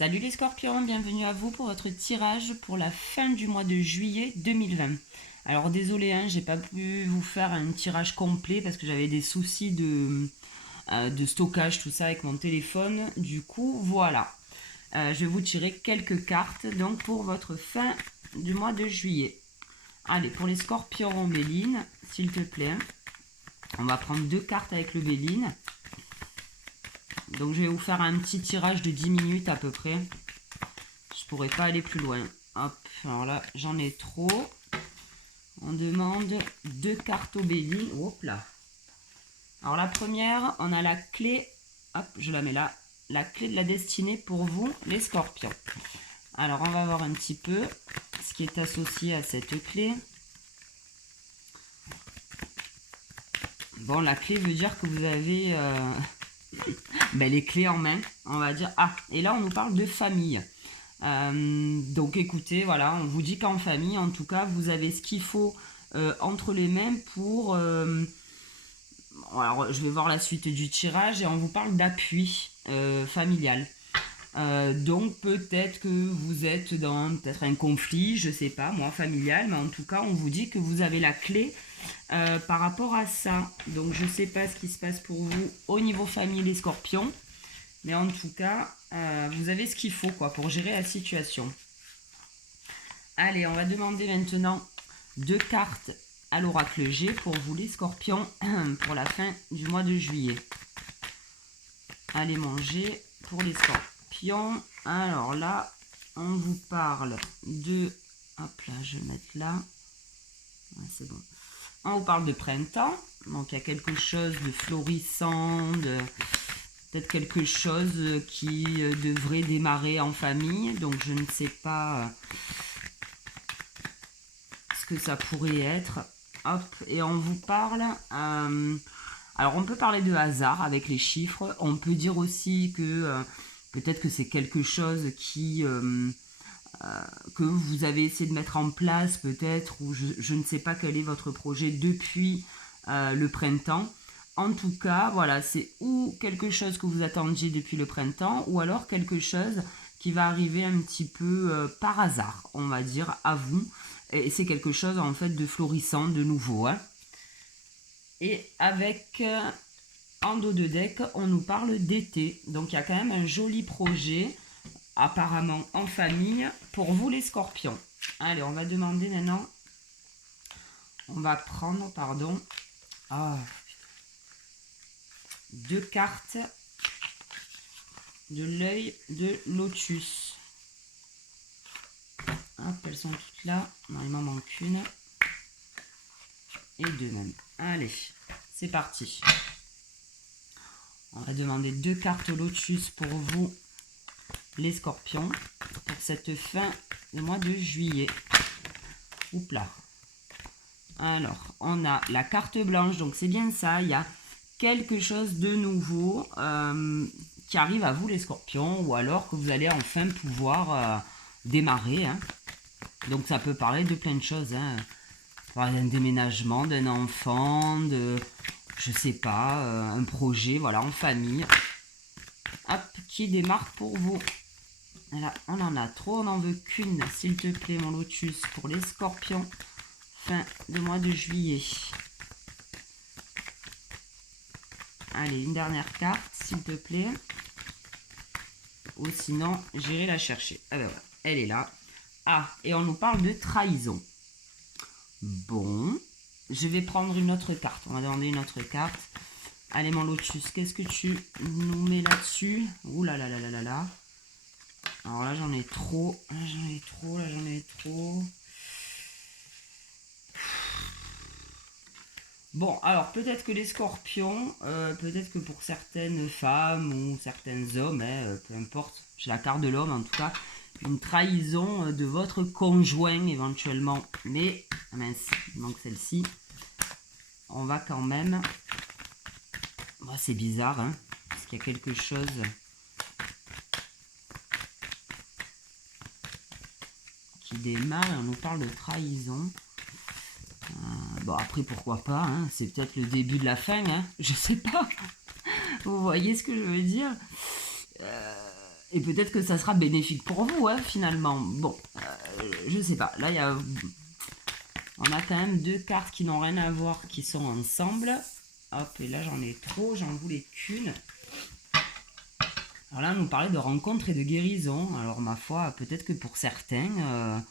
Salut les scorpions, bienvenue à vous pour votre tirage pour la fin du mois de juillet 2020. Alors désolé, hein, j'ai pas pu vous faire un tirage complet parce que j'avais des soucis de stockage, tout ça avec mon téléphone. Du coup, voilà. Je vais vous tirer quelques cartes donc pour votre fin du mois de juillet. Allez, pour les scorpions Béline, s'il te plaît. On va prendre deux cartes avec le Béline. Donc je vais vous faire un petit tirage de 10 minutes à peu près. Je pourrais pas aller plus loin. Hop, alors là, j'en ai trop. On demande deux cartes au Béline. Hop là. Alors la première, on a la clé. Hop, je la mets là. La clé de la destinée pour vous, les scorpions. Alors on va voir un petit peu ce qui est associé à cette clé. Bon, la clé veut dire que vous avez les clés en main, on va dire. Ah, et là on nous parle de famille. Donc écoutez, voilà, on vous dit qu'en famille, en tout cas, vous avez ce qu'il faut entre les mains pour... alors, je vais voir la suite du tirage et on vous parle d'appui familial. Donc peut-être que vous êtes dans peut-être un conflit, je sais pas, moi, familial, mais en tout cas, on vous dit que vous avez la clé par rapport à ça. Donc je sais pas ce qui se passe pour vous au niveau famille, les scorpions. Mais en tout cas, vous avez ce qu'il faut quoi, pour gérer la situation. Allez, on va demander maintenant deux cartes à l'oracle G pour vous les scorpions pour la fin du mois de juillet. Allez manger pour les scorpions. Alors là, on vous parle de... Hop là, je vais mettre là. Ouais, c'est bon. On vous parle de printemps. Donc il y a quelque chose de florissant, de... peut-être quelque chose qui devrait démarrer en famille. Donc je ne sais pas ce que ça pourrait être. Hop, et on vous parle... alors on peut parler de hasard avec les chiffres. On peut dire aussi que peut-être que c'est quelque chose qui... que vous avez essayé de mettre en place peut-être, ou je ne sais pas quel est votre projet depuis le printemps. En tout cas, voilà, c'est ou quelque chose que vous attendiez depuis le printemps, ou alors quelque chose qui va arriver un petit peu par hasard, on va dire, à vous. Et c'est quelque chose en fait de florissant, de nouveau. Hein. Et avec en dos de deck, on nous parle d'été. Donc il y a quand même un joli projet, apparemment en famille, pour vous les scorpions. Allez, on va demander maintenant. On va prendre, pardon. Ah, deux cartes de l'œil de lotus. Hop, elles sont toutes là. Non, il m'en manque une. Et deux même. Allez, c'est parti. On va demander deux cartes lotus pour vous, les scorpions, pour cette fin du mois de juillet. Oups là. Alors, on a la carte blanche, donc c'est bien ça. Il y a quelque chose de nouveau qui arrive à vous les scorpions, ou alors que vous allez enfin pouvoir démarrer. Hein. Donc ça peut parler de plein de choses. Hein. D'un déménagement, d'un enfant, de, je sais pas, un projet, voilà, en famille. Hop, qui démarre pour vous. Là, on en a trop, on n'en veut qu'une, s'il te plaît, mon lotus, pour les scorpions. Fin de mois de juillet. Allez, une dernière carte, s'il te plaît. Ou sinon, j'irai la chercher. Ah ben voilà, elle est là. Ah, et on nous parle de trahison. Bon, je vais prendre une autre carte. On va demander une autre carte. Allez, mon lotus, qu'est-ce que tu nous mets là-dessus? Ouh là là là là là là. Alors là, j'en ai trop. Là, j'en ai trop. Là, j'en ai trop. Bon, alors peut-être que les scorpions, peut-être que pour certaines femmes ou certains hommes, peu importe, j'ai la carte de l'homme en tout cas, une trahison de votre conjoint éventuellement. Mais, mince, il manque celle-ci. On va quand même... Bon, c'est bizarre, hein, parce qu'il y a quelque chose... qui démarre et on nous parle de trahison. Bon, après, pourquoi pas, hein, c'est peut-être le début de la fin, hein, je sais pas. Vous voyez ce que je veux dire Et peut-être que ça sera bénéfique pour vous, hein, finalement. Bon, je sais pas. Là, on a quand même 2 cartes qui n'ont rien à voir, qui sont ensemble. Hop, et là, j'en ai trop, j'en voulais qu'une. Alors là, on nous parlait de rencontres et de guérison. Alors, ma foi, peut-être que pour certains,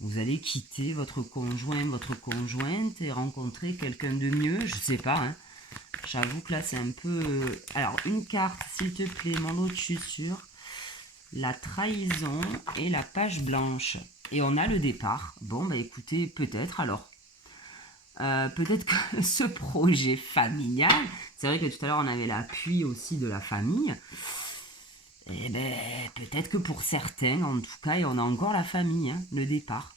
vous allez quitter votre conjoint, votre conjointe et rencontrer quelqu'un de mieux. Je sais pas, hein. J'avoue que là, c'est un peu... Alors, une carte, s'il te plaît, mon lotus sur la trahison et la page blanche. Et on a le départ. Bon, bah écoutez, peut-être alors. Peut-être que ce projet familial, c'est vrai que tout à l'heure, on avait l'appui aussi de la famille. Et ben, peut-être que pour certains, en tout cas, et on a encore la famille, hein, le départ.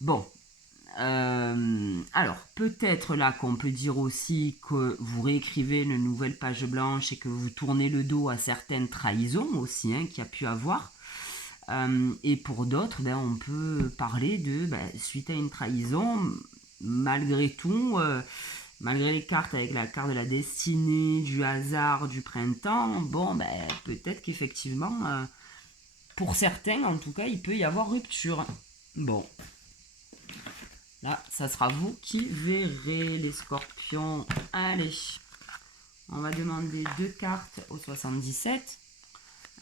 Bon, alors, peut-être là qu'on peut dire aussi que vous réécrivez une nouvelle page blanche et que vous tournez le dos à certaines trahisons aussi, hein, qu'il y a pu avoir. Et pour d'autres, ben, on peut parler de, suite à une trahison, malgré tout, malgré les cartes avec la carte de la destinée, du hasard, du printemps, bon, ben, peut-être qu'effectivement, pour certains, en tout cas, il peut y avoir rupture. Bon. Là, ça sera vous qui verrez les scorpions. Allez, on va demander 2 cartes au 77.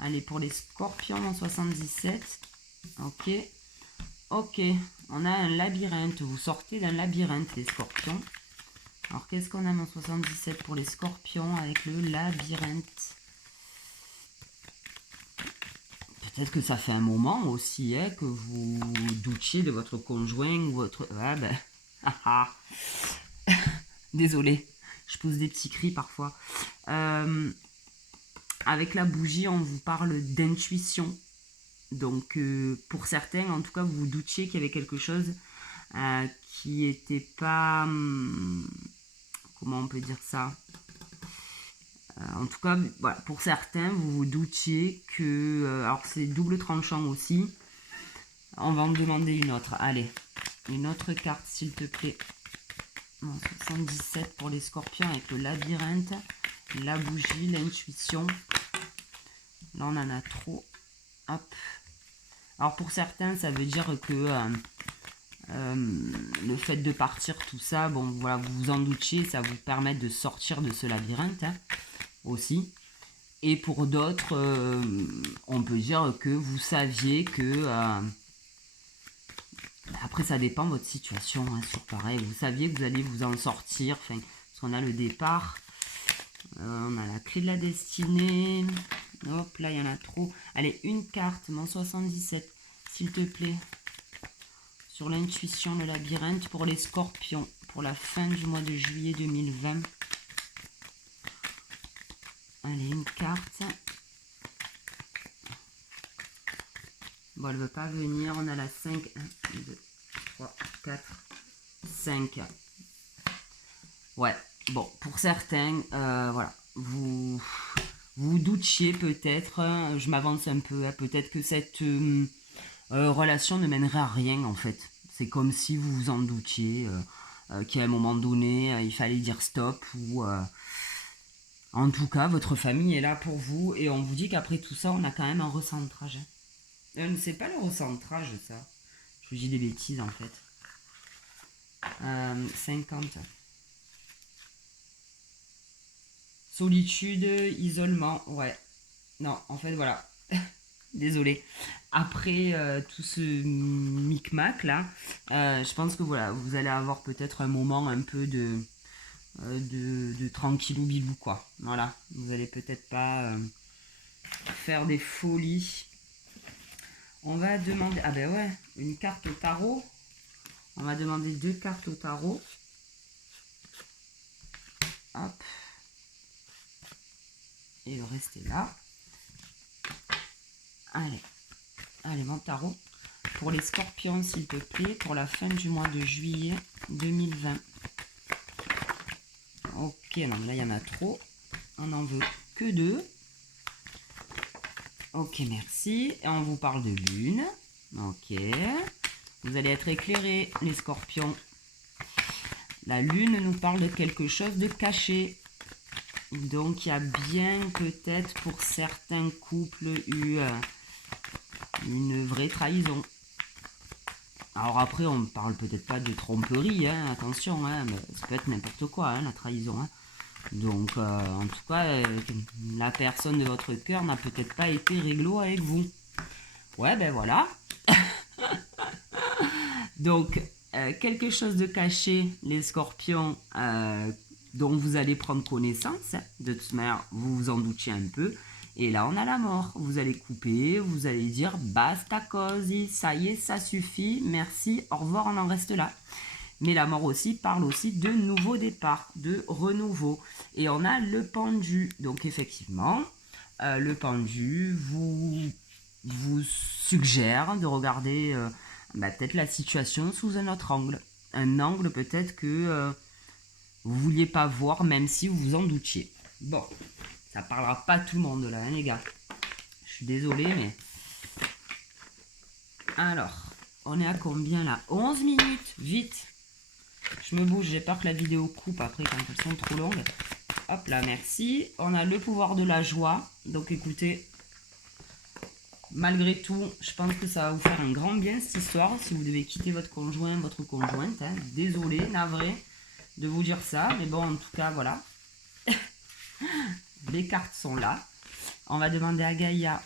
Allez, pour les scorpions en 77. Ok. Ok, on a un labyrinthe. Vous sortez d'un labyrinthe, les scorpions. Alors, qu'est-ce qu'on a en 77 pour les scorpions avec le labyrinthe? Peut-être que ça fait un moment aussi, hein, que vous doutiez de votre conjoint ou votre... Ah ben... Désolée, je pose des petits cris parfois. Avec la bougie, on vous parle d'intuition. Donc, pour certains, en tout cas, vous doutiez qu'il y avait quelque chose qui n'était pas... comment on peut dire ça? En tout cas, voilà, pour certains, vous vous doutiez que... alors, c'est double tranchant aussi. On va en demander une autre. Allez, une autre carte, s'il te plaît. 77 pour les scorpions avec le labyrinthe, la bougie, l'intuition. Là, on en a trop. Hop. Alors, pour certains, ça veut dire que le fait de partir, tout ça, bon, voilà, vous vous en doutiez, ça vous permet de sortir de ce labyrinthe, hein, aussi. Et pour d'autres, on peut dire que vous saviez que... après, ça dépend de votre situation, hein, sur pareil. Vous saviez que vous allez vous en sortir. Enfin, parce qu'on a le départ. On a la clé de la destinée. Hop, là, il y en a trop. Allez, une carte, mon 77, s'il te plaît. Sur l'intuition, le labyrinthe pour les scorpions. Pour la fin du mois de juillet 2020. Allez, une carte. Bon, elle ne veut pas venir. On a la 5. 1, 2, 3, 4, 5. Ouais, bon, pour certains, voilà. Vous doutiez peut-être, hein, je m'avance un peu, hein, peut-être que cette relation ne mènerait à rien en fait. C'est comme si vous vous en doutiez, qu'à un moment donné, il fallait dire stop ou... en tout cas, votre famille est là pour vous et on vous dit qu'après tout ça, on a quand même un recentrage. C'est pas le recentrage, ça. Je vous dis des bêtises, en fait. 50. Solitude, isolement, ouais. Non, en fait, voilà. Désolée. Après tout ce micmac, là, je pense que, voilà, vous allez avoir peut-être un moment un peu de tranquillou bilou, quoi. Voilà. Vous allez peut-être pas faire des folies. On va demander... Ah ben ouais, une carte au tarot. On va demander 2 cartes au tarot. Hop. Et le reste est là. Allez. Allez, mon tarot. Pour les scorpions, s'il te plaît, pour la fin du mois de juillet 2020. Ok, non, là, il y en a trop. On n'en veut que 2. Ok, merci. Et on vous parle de lune. Ok. Vous allez être éclairés, les scorpions. La lune nous parle de quelque chose de caché. Donc il y a bien peut-être pour certains couples eu une vraie trahison. Alors après, on ne parle peut-être pas de tromperie, hein, attention, hein, mais ça peut être n'importe quoi, hein, la trahison. Hein. Donc, en tout cas, la personne de votre cœur n'a peut-être pas été réglo avec vous. Ouais, ben voilà. Donc, quelque chose de caché, les scorpions, dont vous allez prendre connaissance. Hein. De toute manière, vous vous en doutiez un peu. Et là, on a la mort. Vous allez couper, vous allez dire basta cosy, ça y est, ça suffit, merci, au revoir, on en reste là. Mais la mort aussi parle aussi de nouveau départ, de renouveau. Et on a le pendu. Donc effectivement, le pendu vous suggère de regarder peut-être la situation sous un autre angle. Un angle peut-être que vous ne vouliez pas voir, même si vous vous en doutiez. Bon, ça parlera pas tout le monde là, hein, les gars. Je suis désolée, mais... Alors, on est à combien là? 11 minutes, vite. Je me bouge, j'ai peur que la vidéo coupe après quand elles sont trop longues. Hop là, merci. On a le pouvoir de la joie. Donc écoutez, malgré tout, je pense que ça va vous faire un grand bien cette histoire. Si vous devez quitter votre conjoint, votre conjointe. Hein. Désolé, navré de vous dire ça. Mais bon, en tout cas, voilà. Les cartes sont là. On va demander à Gaïa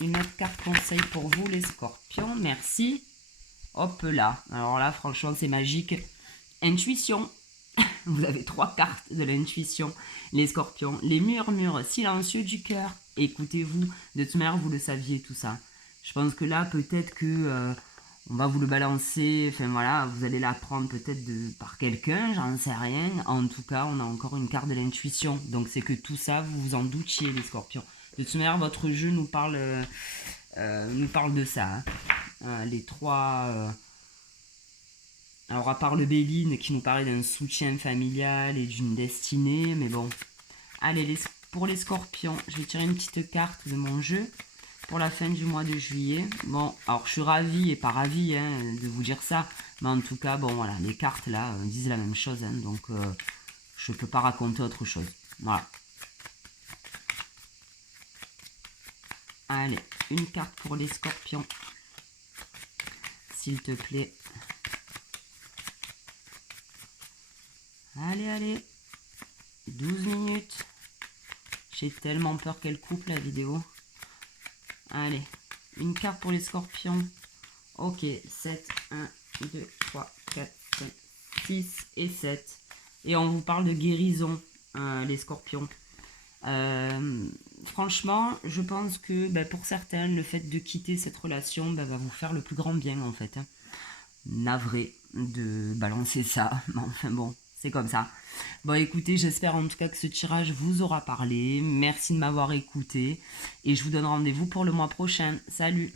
une autre carte conseil pour vous, les scorpions. Merci. Hop là. Alors là, franchement, c'est magique. Intuition. Vous avez 3 cartes de l'intuition, les scorpions. Les murmures silencieux du cœur. Écoutez-vous. De toute manière, vous le saviez tout ça. Je pense que là, peut-être que on va vous le balancer. Enfin voilà, vous allez l'apprendre peut-être par quelqu'un, j'en sais rien. En tout cas, on a encore une carte de l'intuition. Donc c'est que tout ça, vous vous en doutiez, les scorpions. De toute manière, votre jeu nous parle de ça. Hein. Les 3... Alors à part le Béline qui nous parlait d'un soutien familial et d'une destinée, mais bon. Allez, pour les scorpions, je vais tirer une petite carte de mon jeu pour la fin du mois de juillet. Bon, alors je suis ravie et pas ravie hein, de vous dire ça, mais en tout cas, bon voilà, les cartes là disent la même chose, hein, donc je peux pas raconter autre chose. Voilà. Allez, une carte pour les scorpions, s'il te plaît. Allez, allez. 12 minutes. J'ai tellement peur qu'elle coupe la vidéo. Allez. Une carte pour les scorpions. Ok. 7. 1, 2, 3, 4, 5, 6 et 7. Et on vous parle de guérison, les scorpions. Franchement, je pense que pour certains, le fait de quitter cette relation va vous faire le plus grand bien en fait. Hein. Navré de balancer ça. Mais enfin bon. C'est comme ça. Bon, écoutez, j'espère en tout cas que ce tirage vous aura parlé. Merci de m'avoir écouté. Et je vous donne rendez-vous pour le mois prochain. Salut!